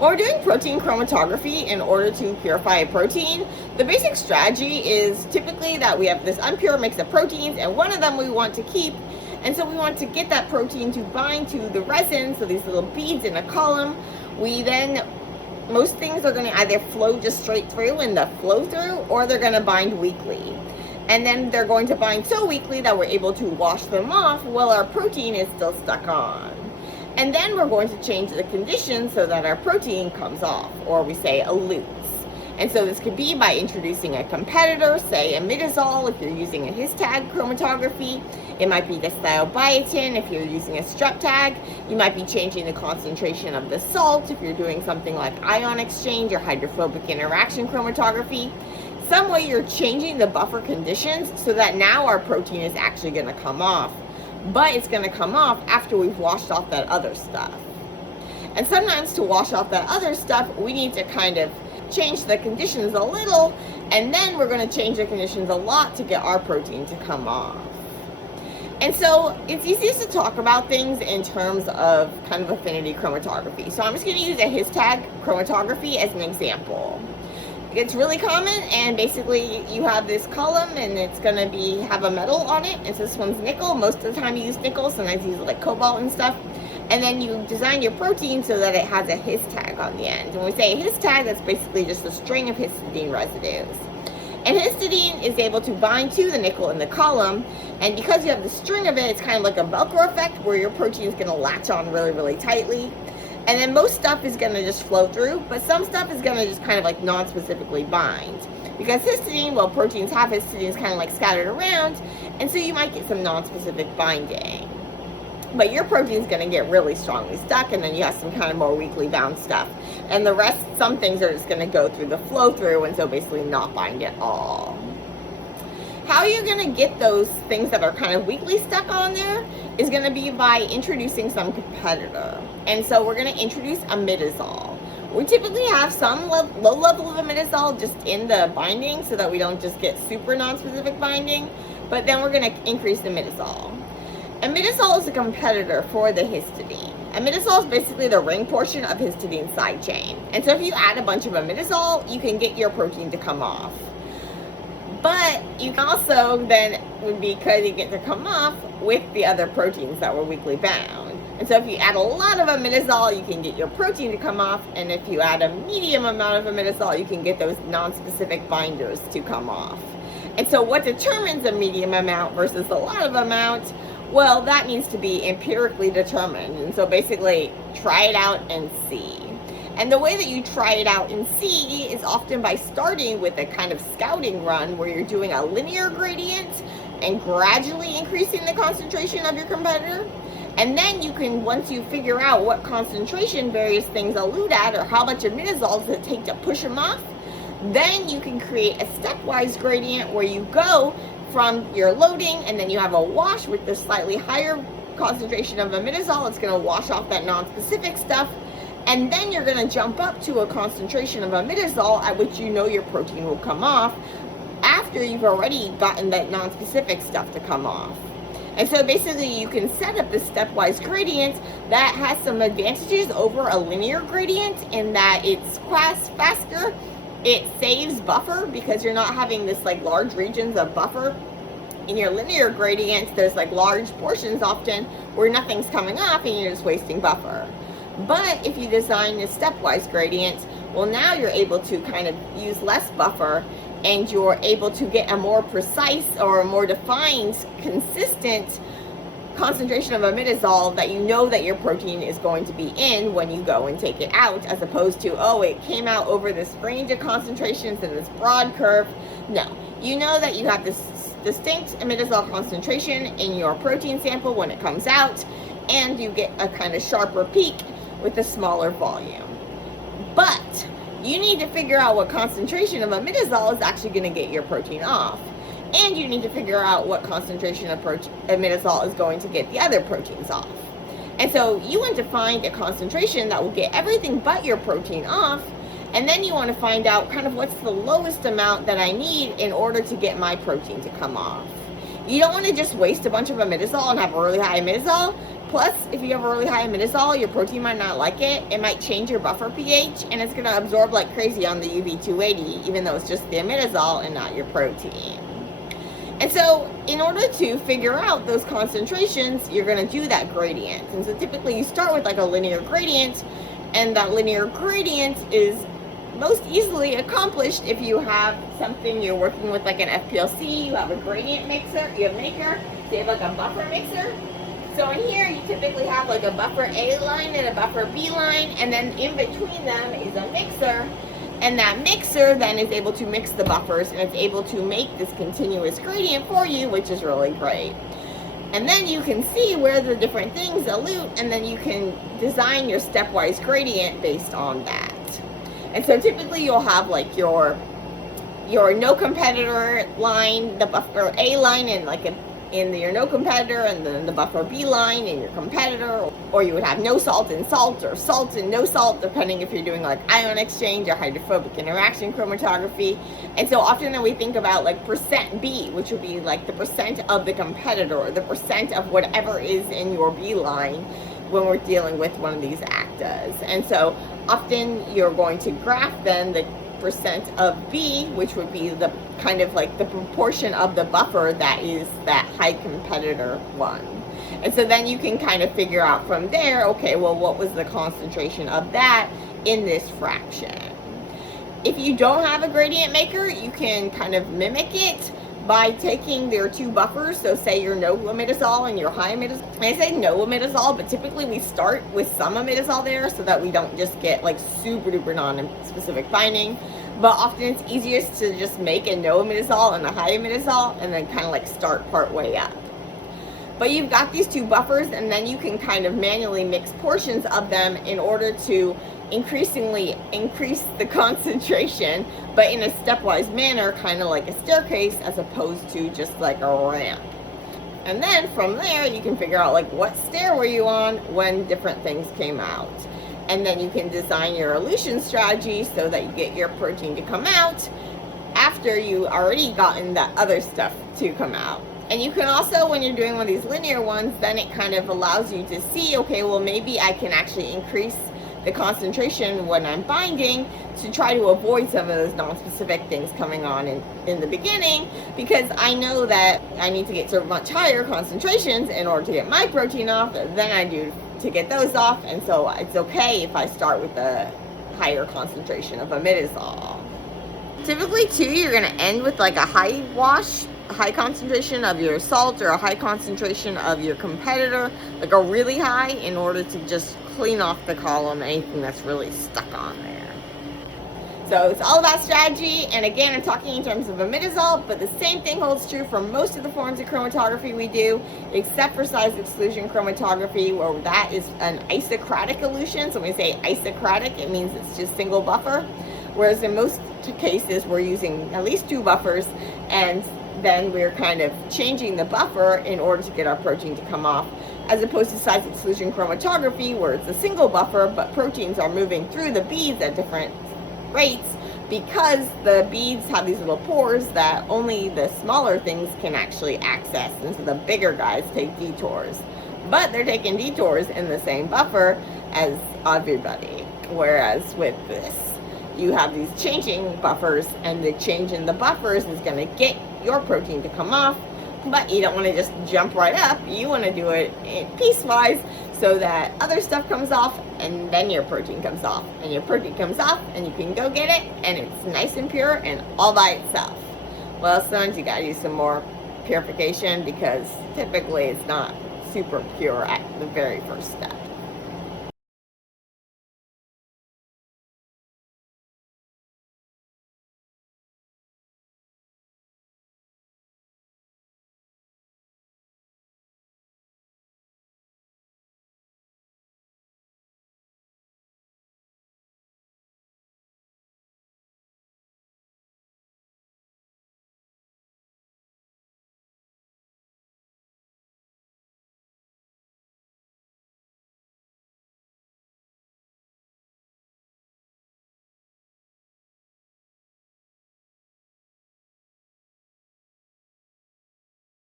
When we're doing protein chromatography in order to purify a protein, the basic strategy is typically that we have this unpure mix of proteins and one of them we want to keep. And so we want to get that protein to bind to the resin, so these little beads in a column. Most things are going to either flow just straight through in the flow through, or they're going to bind weakly. And then they're going to bind so weakly that we're able to wash them off while our protein is still stuck on. And then we're going to change the conditions so that our protein comes off, or we say elutes. And so this could be by introducing a competitor, say imidazole if you're using a his tag chromatography. It might be dithiobiotin if you're using a strep tag. You might be changing the concentration of the salt if you're doing something like ion exchange or hydrophobic interaction chromatography. Some way you're changing the buffer conditions so that now our protein is actually going to come off. But it's going to come off after we've washed off that other stuff. And sometimes to wash off that other stuff, we need to kind of change the conditions a little, and then we're going to change the conditions a lot to get our protein to come off. And so it's easiest to talk about things in terms of kind of affinity chromatography. So I'm just going to use a his tag chromatography as an example. It's really common, and basically you have this column and it's going to have a metal on it. And so this one's nickel. Most of the time you use nickel, sometimes you use like cobalt and stuff. And then you design your protein so that it has a his tag on the end. When we say a his tag, that's basically just a string of histidine residues. And histidine is able to bind to the nickel in the column, and because you have the string of it, it's kind of like a Velcro effect where your protein is going to latch on really, really tightly. And then most stuff is going to just flow through, but some stuff is going to just kind of like non-specifically bind. Because histidine, well, proteins have histidine, is kind of like scattered around, and so you might get some non-specific binding. But your protein is going to get really strongly stuck, and then you have some kind of more weakly bound stuff. And the rest, some things are just going to go through the flow through, and so basically not bind at all. How you're going to get those things that are kind of weakly stuck on there is going to be by introducing some competitor. And so we're going to introduce imidazole. We typically have some low level of imidazole just in the binding so that we don't just get super non-specific binding, but then we're going to increase the imidazole. Imidazole is a competitor for the histidine. Imidazole is basically the ring portion of histidine's side chain. And so if you add a bunch of imidazole, you can get your protein to come off. But you can also then, because you get to come off with the other proteins that were weakly bound. And so if you add a lot of imidazole, you can get your protein to come off. And if you add a medium amount of imidazole, you can get those non-specific binders to come off. And so what determines a medium amount versus a lot of amount? Well, that needs to be empirically determined. And so basically, try it out and see. And the way that you try it out and see is often by starting with a kind of scouting run where you're doing a linear gradient and gradually increasing the concentration of your competitor. And then you can, once you figure out what concentration various things elute at, or how much imidazole does it take to push them off, then you can create a stepwise gradient where you go from your loading, and then you have a wash with the slightly higher concentration of imidazole. It's going to wash off that non-specific stuff, and then you're going to jump up to a concentration of imidazole at which you know your protein will come off after you've already gotten that non-specific stuff to come off. And so basically you can set up this stepwise gradient that has some advantages over a linear gradient in that it's faster. It saves buffer because you're not having this like large regions of buffer. In your linear gradients, there's like large portions often where nothing's coming off and you're just wasting buffer. But if you design this stepwise gradient, well, now you're able to kind of use less buffer, and you're able to get a more precise or a more defined, consistent concentration of imidazole that you know that your protein is going to be in when you go and take it out, as opposed to, oh, it came out over this range of concentrations in this broad curve. No, you know that you have this distinct imidazole concentration in your protein sample when it comes out, and you get a kind of sharper peak with a smaller volume. But you need to figure out what concentration of imidazole is actually going to get your protein off. And you need to figure out what concentration of imidazole is going to get the other proteins off. And so you want to find a concentration that will get everything but your protein off. And then you want to find out kind of what's the lowest amount that I need in order to get my protein to come off. You don't want to just waste a bunch of imidazole and have a really high imidazole, Plus, if you have a really high imidazole, your protein might not like it. It might change your buffer pH, and it's going to absorb like crazy on the UV 280, even though it's just the imidazole and not your protein. And so, in order to figure out those concentrations, you're going to do that gradient. And so, typically, you start with like a linear gradient, and that linear gradient is most easily accomplished if you have something you're working with, like an FPLC, you have a gradient mixer, you have maker, so you have like a buffer mixer. So in here, you typically have like a buffer A line and a buffer B line, and then in between them is a mixer, and that mixer then is able to mix the buffers, and it's able to make this continuous gradient for you, which is really great. And then you can see where the different things elute, and then you can design your stepwise gradient based on that. And so typically you'll have like your no competitor line, the buffer A line, and like in your no competitor, and then the buffer B line in your competitor, or you would have no salt and salt, or salt and no salt, depending if you're doing like ion exchange or hydrophobic interaction chromatography. And so often then we think about like percent B, which would be like the percent of the competitor, or the percent of whatever is in your B line when we're dealing with one of these actas. And so often you're going to graph then the percent of B, which would be the kind of like the proportion of the buffer that is that high competitor one. And so then you can kind of figure out from there, okay, well, what was the concentration of that in this fraction? If you don't have a gradient maker, you can kind of mimic it by taking their two buffers. So say your no imidazole and your high imidazole. And I say no imidazole, but typically we start with some imidazole there so that we don't just get like super duper non-specific binding. But often it's easiest to just make a no imidazole and a high imidazole and then kind of like start part way up. But you've got these two buffers, and then you can kind of manually mix portions of them in order to increasingly increase the concentration, but in a stepwise manner, kind of like a staircase as opposed to just like a ramp. And then from there, you can figure out like what stair were you on when different things came out. And then you can design your elution strategy so that you get your protein to come out after you already gotten that other stuff to come out. And you can also, when you're doing one of these linear ones, then it kind of allows you to see, okay, well, maybe I can actually increase the concentration when I'm binding to try to avoid some of those non-specific things coming on in the beginning, because I know that I need to get to much higher concentrations in order to get my protein off than I do to get those off. And so it's okay if I start with a higher concentration of imidazole. Typically too, you're going to end with like a high wash, high concentration of your salt, or a high concentration of your competitor, like a really high, in order to just clean off the column, anything that's really stuck on there. So it's all about strategy, and again, I'm talking in terms of imidazole, but the same thing holds true for most of the forms of chromatography we do, except for size exclusion chromatography, where that is an isocratic elution. So when we say isocratic, it means it's just single buffer, whereas in most cases we're using at least two buffers, and then we're kind of changing the buffer in order to get our protein to come off, as opposed to size exclusion chromatography, where it's a single buffer, but proteins are moving through the beads at different rates, because the beads have these little pores that only the smaller things can actually access, and so the bigger guys take detours. But they're taking detours in the same buffer as everybody, whereas with this, you have these changing buffers, and the change in the buffers is going to get your protein to come off, but you don't want to just jump right up. You want to do it piecewise so that other stuff comes off, and then your protein comes off, and your protein comes off, and you can go get it, and it's nice and pure and all by itself. Well, sometimes you got to use some more purification, because typically it's not super pure at the very first step.